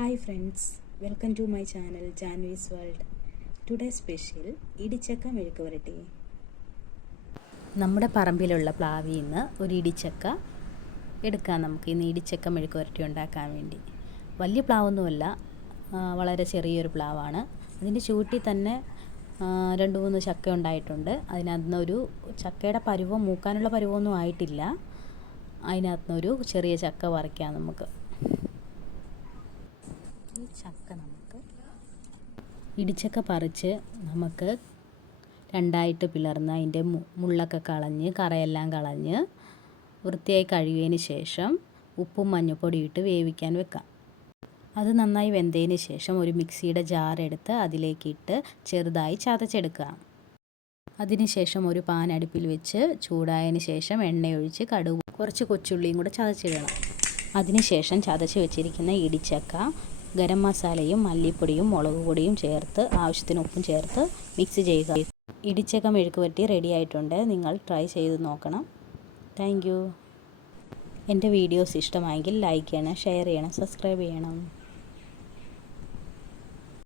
Hi friends, welcome to my channel Janvi's World. Today special ഇടിച്ചക്ക മെഴുക്ക് വരട്ടി. നമ്മുടെ പറമ്പിലുള്ള പ്ലാവിൽ നിന്ന് ഒരു ഇടിച്ചക്ക എടുക്കാം നമുക്ക് ഇന്ന് ഇടിച്ചക്ക മെഴുക്ക് വരട്ടി ഉണ്ടാക്കാൻ വേണ്ടി. വലിയ പ്ലാവൊന്നുമല്ല, വളരെ ചെറിയൊരു പ്ലാവാണ്. അതിൻ്റെ ചൂട്ടിൽ തന്നെ 2-3 ചക്ക ഉണ്ടായിട്ടുണ്ട്. അതിനകത്തുനിന്നൊരു ചക്കയുടെ പരുവം മൂക്കാനുള്ള പരുവമൊന്നും ആയിട്ടില്ല. അതിനകത്തുനിന്നൊരു ചെറിയ ചക്ക പറിക്കാം നമുക്ക്. ഈ ചക്ക നമുക്ക് ഇടിച്ചക്ക പറിച്ച് നമുക്ക് രണ്ടായിട്ട് പിളർന്ന് അതിൻ്റെ മുള്ളൊക്കെ കളഞ്ഞ് കറയെല്ലാം കളഞ്ഞ് വൃത്തിയായി കഴുകിയതിന് ശേഷം ഉപ്പും മഞ്ഞൾപ്പൊടിയും ഇട്ട് വേവിക്കാൻ വെക്കാം. അത് നന്നായി വെന്തതിന് ശേഷം ഒരു മിക്സിയുടെ ജാർ എടുത്ത് അതിലേക്കിട്ട് ചെറുതായി ചതച്ചെടുക്കുക. അതിനുശേഷം ഒരു പാൻ അടുപ്പിൽ വെച്ച് ചൂടായതിന് ശേഷം എണ്ണയൊഴിച്ച് കടുക് കുറച്ച് കൊച്ചുള്ളിയും കൂടെ ചതച്ചിടണം. അതിനുശേഷം ചതച്ച് വെച്ചിരിക്കുന്ന ഇടിച്ചക്ക ഗരം മസാലയും മല്ലിപ്പൊടിയും മുളക് പൊടിയും ചേർത്ത് ആവശ്യത്തിന് ഉപ്പും ചേർത്ത് മിക്സ് ചെയ്യുക. ഇടിച്ചക്ക മെഴുക്ക് വരട്ടി റെഡി ആയിട്ടുണ്ട്. നിങ്ങൾ ട്രൈ ചെയ്ത് നോക്കണം. Thank you. എൻ്റെ വീഡിയോസ് ഇഷ്ടമായെങ്കിൽ ലൈക്ക് ചെയ്യണം, ഷെയർ ചെയ്യണം, സബ്സ്ക്രൈബ് ചെയ്യണം.